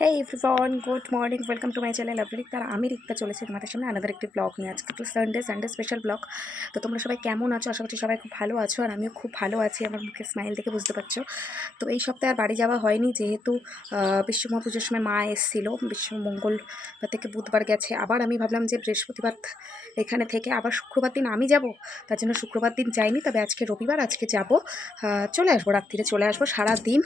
Hey everyone, good morning, welcome to my channel lovely. তার আমি রিক্তা চলেছি তোমাদের সামনে আলাদা একটি ব্লগ নিয়ে। আজকে তো সানডে স্পেশাল ব্লগ। তো তোমরা সবাই কেমন আছো? আশা করছি সবাই খুব ভালো আছো, আর আমিও খুব ভালো আছি। আমার মুখে স্মাইল দেখে বুঝতে পারছো। তো এই সপ্তাহে আর বাড়ি যাওয়া হয়নি, যেহেতু বিশ্বকর্মা পুজোর সময় মা এসেছিল। মঙ্গলবার থেকে বুধবার গেছে। আবার আমি ভাবলাম যে বৃহস্পতিবার এখানে থেকে আবার শুক্রবার দিন আমি যাব, তার জন্য শুক্রবার দিন যাইনি। তবে আজকে রবিবার, আজকে যাব, চলে আসবো, রাত্রিরে চলে আসবো। সারাদিন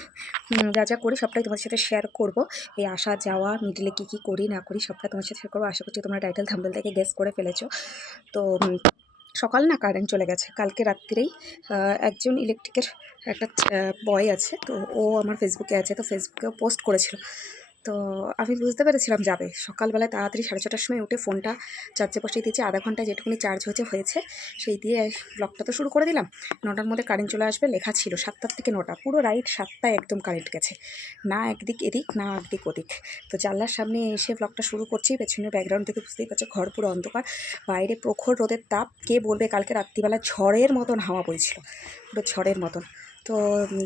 যা যা করি সবটাই তোমার সাথে শেয়ার করবো। এই আসা যাওয়া মিডিলে কী কী করি না করি সবটা তোমার সাথে শেয়ার করবো। আশা করছি তোমরা টাইটেল থাম্বনেল থেকে গেস করে ফেলেছো। তো সকাল না কারেন্ট চলে গেছে কালকে রাত্রিরেই। একজন ইলেকট্রিকের একটা বয় আছে, তো ও আমার ফেসবুকে আছে, তো ফেসবুকেও পোস্ট করেছিল। তো আমি বুঝতে পেরেছিলাম যাবে। সকালবেলায় তাড়াতাড়ি 6:30টার সময় উঠে ফোনটা চার্জে বসিয়ে দিয়েছি। আধা ঘন্টা যেটুকুনি চার্জ হয়েছে সেই দিয়ে ব্লগটা তো শুরু করে দিলাম। 9টার মধ্যে কারেন্ট চলে আসবে লেখা ছিল, 7টা থেকে 9টা, পুরো রাইট 7টায় একদম কারেন্ট গেছে। না একদিক এদিক না একদিক ওদিক। তো জানলার সামনে এসে ব্লগটা শুরু করছি। পেছনের ব্যাকগ্রাউন্ড থেকে বুঝতেই পারছো ঘর পুরো অন্ধকার, বাইরে প্রখর রোদের তাপ। কে বলবে কালকে রাত্রিবেলা ঝড়ের মতন হাওয়া বইছিল, পুরো ঝড়ের মতন। তো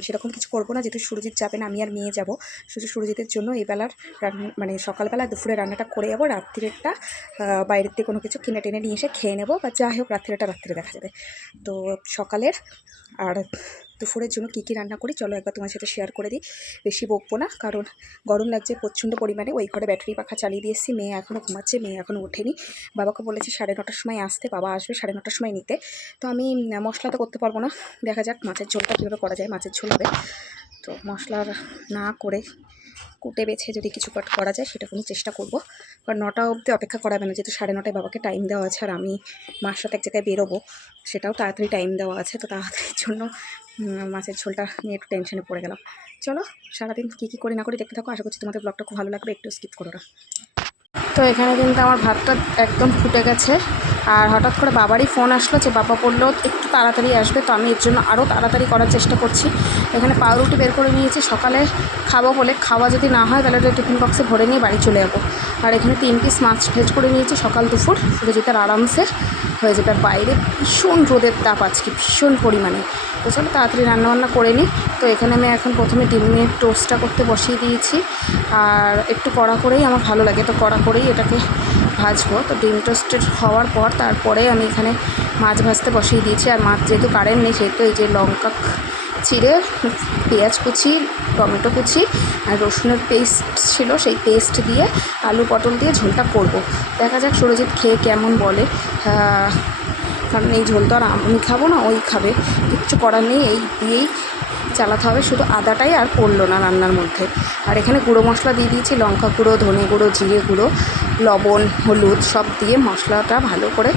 সেরকম কিছু করবো না, যেহেতু সুরজিৎ যাবে না, আমি আর মেয়ে যাবো। শুধু সুরজিতের জন্য এই বেলার মানে সকালবেলা দুপুরে রান্নাটা করে যাবো। রাত্রিরেরটা বাইরের থেকে কোনো কিছু কিনে টেনে নিয়ে এসে খেয়ে নেবো, বা যাই হোক রাত্রিরেটা রাত্রে দেখা যাবে। তো সকালের আর দুপুরের জন্য কী কী রান্না করি চলো একবার তোমার সাথে শেয়ার করে দিই। বেশি বকবো না, কারণ গরম লাগছে প্রচণ্ড পরিমাণে। ওই ঘরে ব্যাটারি পাখা চালিয়ে দিয়ে এসেছি, মেয়ে এখনও ঘুমাচ্ছে, মেয়ে এখনও ওঠেনি। বাবাকে বলেছি 9:30টার সময় আসতে, বাবা আসবে 9:30টার সময় নিতে। তো আমি মশলা তো করতে পারবো না, দেখা যাক মাছের ঝোলটা কীভাবে করা যায়। মাছের ঝোল হবে, তো মশলা না করে কুটে বেছে যদি কিছু করা যায় সেটা কোনো চেষ্টা করব। কারণ 9টা অবধি অপেক্ষা করাবে না, যেহেতু 9:30টায় বাবাকে টাইম দেওয়া আছে, আর আমি মার সাথে এক জায়গায় বেরোবো, সেটাও তাড়াতাড়ি টাইম দেওয়া আছে। তো তাড়াতাড়ির জন্য মাছের ঝোলটা নিয়ে একটু টেনশনে পড়ে গেলাম। চলো সারাদিন কী কী করি না করি দেখতে থাকো। আশা করছি তোমাদের ব্লগটা খুব ভালো লাগবে, একটু স্কিপ করো না। তো এখানে কিন্তু আমার ভাতটা একদম ফুটে গেছে, আর হঠাৎ করে বাবারই ফোন আসলো যে বাবা বললো একটু তাড়াতাড়ি আসবে। তো আমি এর জন্য আরও তাড়াতাড়ি করার চেষ্টা করছি। এখানে পাউরুটি বের করে নিয়েছি, সকালে খাবো বলে, খাওয়া যদি না হয় তাহলে ওটা টিফিন বক্সে ভরে নিয়ে বাড়ি চলে যাবো। আর এখানে 3 পিস মাছ ভেজ করে নিয়েছি, সকাল দুপুর সুরজিতের আরামসে হয়ে যাবে। আর বাইরে ভীষণ রোদের তাপ আজকে, ভীষণ পরিমাণে। তো চলো তাড়াতাড়ি রান্নাবান্না করে নিই। তো এখানে আমি এখন প্রথমে ডিমের টোস্টটা করতে বসিয়ে দিয়েছি, আর একটু কড়া করেই আমার ভালো লাগে, তো কড়া করেই এটাকে ভাজবো। তো ডিম টোস্টেড হওয়ার পর তারপরে আমি এখানে মাছ ভাজতে বসিয়ে দিয়েছি। আর মাছ যেহেতু কারেন্ট নেই, সেহেতু এই যে লঙ্কা চিড়ে, পেঁয়াজ কুচি, টমেটো কুচি আর রসুনের পেস্ট ছিল, সেই পেস্ট দিয়ে আলু পটল দিয়ে ঝোলটা করব। দেখা যাক সুরজিৎ খেয়ে কেমন বলে। কারণ এই ঝোল তো আর আমি খাবো না, ওই খাবে, কিচ্ছু করার নেই, এই দিয়েই চালাতে হবে। শুধু আদাটাই আর পড়লো না রান্নার মধ্যে। আর এখানে গুঁড়ো মশলা দিয়ে দিয়েছি, লঙ্কা গুঁড়ো, ধনে গুঁড়ো, জিরে গুঁড়ো, লবণ, হলুদ সব দিয়ে মশলাটা ভালো করে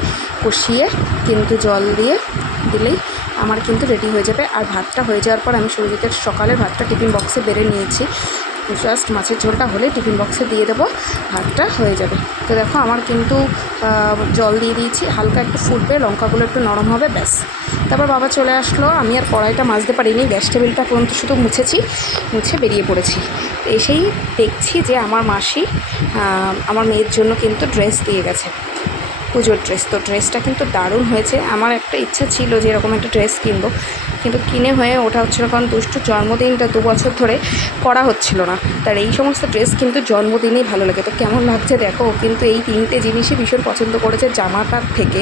কষিয়ে কিন্তু জল দিয়ে দিলেই আমার কিন্তু রেডি হয়ে যাবে। আর ভাতটা হয়ে যাওয়ার পর আমি সুরজিতের সকালের ভাতটা টিফিন বক্সে বেড়ে নিয়েছি। জাস্ট মাছের ঝোলটা হলে টিফিন বক্সে দিয়ে দেবো, ভাতটা হয়ে যাবে। তো দেখো আমার কিন্তু জল দিয়ে দিয়েছি, হালকা একটু ফুটবে, লঙ্কাগুলো একটু নরম হবে, ব্যাস। তারপর বাবা চলে আসলো। আমি আর কড়াইটা মাজতে পারিনি, গ্যাস টেবিলটা পর্যন্ত শুধু মুছে বেরিয়ে পড়েছি। এসেই দেখছি যে আমার মাসি আমার মেয়ের জন্য কিন্তু ড্রেস দিয়ে গেছে, পুজোর ড্রেস। তো ড্রেসটা কিন্তু দারুণ হয়েছে। আমার একটা ইচ্ছা ছিল যে এরকম একটা ড্রেস কিনবো, কিন্তু কিনে হয়ে ওঠা হচ্ছিলো, কারণ দুষ্টু জন্মদিনটা 2 বছর ধরে করা হচ্ছিল না। তার এই সমস্ত ড্রেস কিন্তু জন্মদিনেই ভালো লাগে। তো কেমন লাগছে দেখো, কিন্তু এই 3টে জিনিসই ভীষণ পছন্দ করেছে, জামাটার থেকে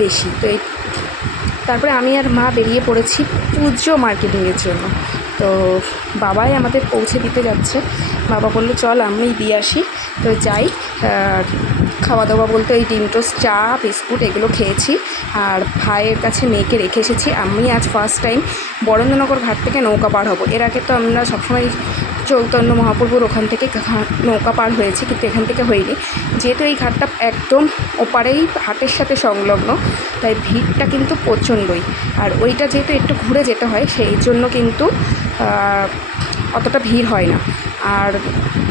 বেশি। তো এই তারপরে আমি আর মা বেরিয়ে পড়েছি পুজো মার্কেটিংয়ের জন্য। তো বাবাই আমাদের পৌঁছে দিতে যাচ্ছে। বাবা বললো চল আমি দিয়ে আসি। তো যাই। খাওয়া দাওয়া বলতে এই ডিম টোস্ট, চা, বিস্কুট এগুলো খেয়েছি। আর ভাইয়ের কাছে মেয়েকে রেখে এসেছি। আমি আজ ফার্স্ট টাইম বরেন্দ্রনগর ঘাট থেকে নৌকা পার হব। এর আগে তো আমরা সবসময় চৈতন্য মহাপ্রভুর ওখান থেকে নৌকা পার হয়েছি, কিন্তু এখান থেকে হয়নি। যেহেতু এই ঘাটটা একদম ওপারেই হাটের সাথে সংলগ্ন, তাই ভিড়টা কিন্তু প্রচণ্ডই। আর ওইটা যেহেতু একটু ঘুরে যেতে হয়, সেই জন্য কিন্তু অতটা ভিড় হয় না। আর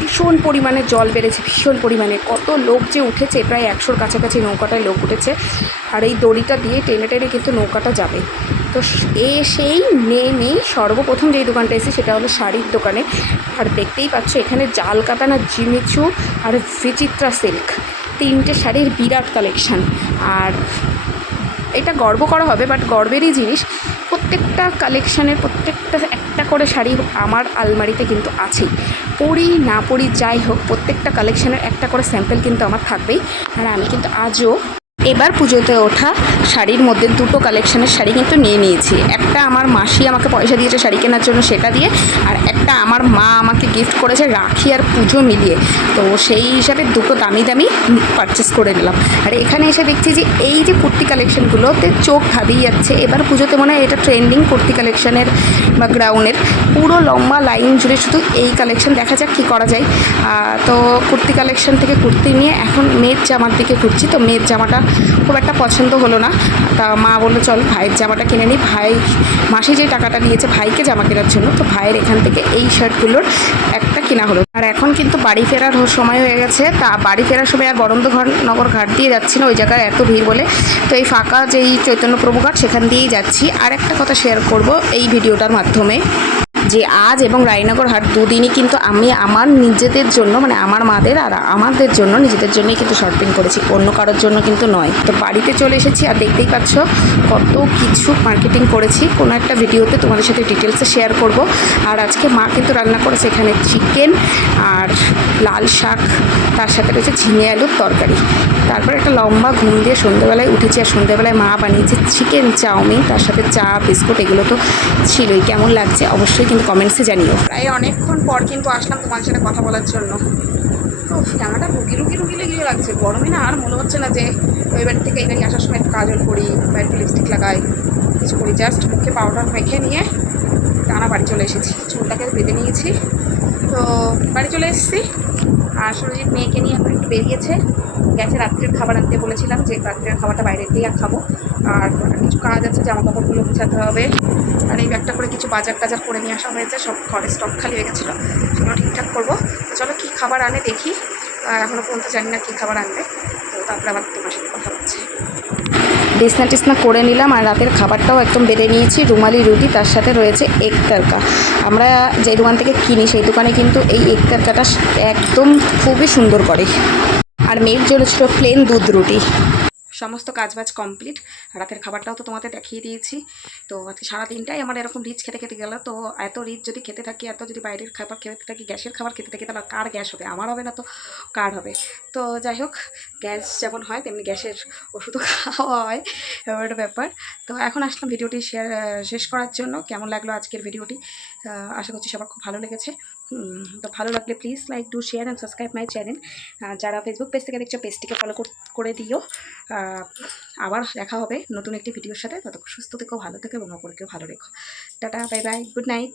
ভীষণ পরিমাণে জল বেড়েছে, ভীষণ পরিমাণে। কত লোক যে উঠেছে, প্রায় 100-র কাছাকাছি নৌকাটায় লোক উঠেছে। আর এই দড়িটা দিয়ে টেনে টেনে কিন্তু নৌকাটা যাবে। তো সেই নেই সর্বপ্রথম যেই দোকানটা এসেছে সেটা হলো শাড়ির দোকানে। আর দেখতেই পাচ্ছ এখানে জাল কাটানা, জিমিচু আর বিচিত্রা সিল্ক, 3টে শাড়ির বিরাট কালেকশান। আর এটা গর্ব করা হবে, বাট গর্বেরই জিনিস, প্রত্যেকটা কালেকশানের প্রত্যেকটা একটা করে শাড়ি আমার আলমারিতে কিন্তু আছেই। পরি না পরি যাই হোক, প্রত্যেকটা কালেকশানের একটা করে স্যাম্পল কিন্তু আমার থাকবেই। আর আমি কিন্তু আজও এবার পুজোতে ওঠা শাড়ির মধ্যে দুটো কালেকশানের শাড়ি কিন্তু নিয়ে নিয়েছি। একটা আমার মাসি আমাকে পয়সা দিয়েছে শাড়ি কেনার জন্য, সেটা দিয়ে, আর একটা আমার মা আমাকে গিফট করেছে রাখি আর পুজো মিলিয়ে। তো সেই হিসাবে দুটো দামি দামি পারচেস করে নিলাম। আর এখানে এসে দেখছি যে এই যে কুর্তি কালেকশানগুলোতে চোখ ধাঁধিয়ে যাচ্ছে। এবার পুজোতে মনে হয় এটা ট্রেন্ডিং কুর্তি কালেকশানের বা গ্রাউন্ডের পুরো লম্বা লাইন জুড়ে শুধু এই কালেকশান। দেখা যাক কী করা যায়। তো কুর্তি কালেকশান থেকে কুর্তি নিয়ে এখন মেয়ের জামার দিকে ঘুরছি। তো মেয়ের জামাটা খুব একটা পছন্দ হলো না। তা মা বললো চল ভাইয়ের জামাটা কিনে নিই। মাসি যে টাকাটা দিয়েছে ভাইকে জামা কেনার জন্য, তো ভাইয়ের এখান থেকে এই শার্টগুলোর একটা কেনা হলো। আর এখন কিন্তু বাড়ি ফেরার সময় হয়ে গেছে। তা বাড়ি ফেরার সময় আর নগর ঘাট দিয়ে যাচ্ছি না, ওই জায়গায় এত ভিড় বলে। তো এই ফাঁকা যেই চৈতন্যপ্রভু ঘাট সেখান দিয়েই যাচ্ছি। আর একটা কথা শেয়ার করব এই ভিডিওটার মাধ্যমে, যে আজ এবং রায়নগর হাট দুদিনই কিন্তু আমি আমার নিজেদের জন্য, মানে আমার মাদের আর আমাদের জন্য নিজেদের জন্যই কিন্তু শপিং করেছি, অন্য কারোর জন্য কিন্তু নয়। তো বাড়িতে চলে এসেছি আর দেখতেই পাচ্ছ কত কিছু মার্কেটিং করেছি। কোনো একটা ভিডিওতে তোমাদের সাথে ডিটেলসে শেয়ার করব। আর আজকে মা কিন্তু রান্না করেছে এখানে চিকেন আর লাল শাক, তার সাথে রয়েছে ঝিঙে আলুর তরকারি। তারপর একটা লম্বা ঘুম দিয়ে সন্ধ্যেবেলায় উঠেছি। আর সন্ধ্যেবেলায় মা বানিয়েছে চিকেন চাউমিন, তার সাথে চা বিস্কুট, এগুলো তো ছিলই। কেমন লাগছে অবশ্যই কিন্তু কমেন্টসে জানিও। প্রায় অনেকক্ষণ পর কিন্তু আসলাম তোমার সাথে কথা বলার জন্য। তো জামাটা রুগী লেগে লাগছে গরমে না। আর মনে হচ্ছে না যে ওই বাড়ি থেকে এই বাড়ি আসার সময় একটু কাজল করি বা একটু লিপস্টিক লাগাই, কিছু করি। জাস্ট মুখে পাউডার মেখে নিয়ে টানা বাড়ি চলে এসেছি, চুলটাকে বেঁধে নিয়েছি। তো বাড়ি চলে এসেছি। আর সুরজিৎ মেয়েকে নিয়ে এখন একটু বেরিয়েছে, গেছে রাত্রের খাবার আনতে। বলেছিলাম যে রাত্রের খাবারটা বাইরে দিয়ে খাবো। আর কিছু কাজ আছে, জামা কাপড়গুলো গুছাতে হবে। আর এই একটা করে কিছু বাজার টাজার করে নিয়ে আসা হয়েছে, সব ঘরে স্টক খালি হয়ে গেছিলো, সেগুলো ঠিকঠাক করবো। তো চলো কী খাবার আনে দেখি। এখনও পর্যন্ত জানি না কী খাবার আনবে। তো তারপরে আবার তোমার সাথে কথা হচ্ছে। বিছনা টিসনা করে নিলাম। আর রাতের খাবারটাও একদম বেড়ে নিয়েছি, রুমালি রুটি, তার সাথে রয়েছে এগ তড়কা। আমরা যে দোকান থেকে কিনি সেই দোকানে কিন্তু এই এগ তড়কাটা একদম খুবই সুন্দর করে। আর মেয়ের জন্য ছিল প্লেন দুধ রুটি। সমস্ত কাজবাজ কমপ্লিট। রাতের খাবারটাও তো তোমাদের দেখিয়ে দিয়েছি। তো আজকে সারাদিনটাই আমার এরকম রিচ খেতে খেতে গেল। তো এত রিচ যদি খেতে থাকি, এত যদি বাইরের খাবার খেতে থাকি, গ্যাসের খাবার খেতে থাকি, তাহলে কার গ্যাস হবে? আমার হবে না তো কার হবে? তো যাই হোক, গ্যাস যেমন হয় তেমনি গ্যাসের ওষুধও খাওয়া হয়, এবার একটা ব্যাপার। তো এখন আসলাম ভিডিওটি শেষ করার জন্য। কেমন লাগলো আজকের ভিডিওটি? আশা করছি সবার খুব ভালো লেগেছে। তো ভালো লাগলে please like, do, share and subscribe my channel. যারা ফেসবুক পেজ থেকে দেখছো পেজটিকে ফলো করে দিও। আবার দেখা হবে নতুন একটি ভিডিওর সাথে। ততক্ষণ সুস্থ থেকো, ভালো থেকো এবং অপরকেও ভালো রেখো। Tata, bye bye, good night.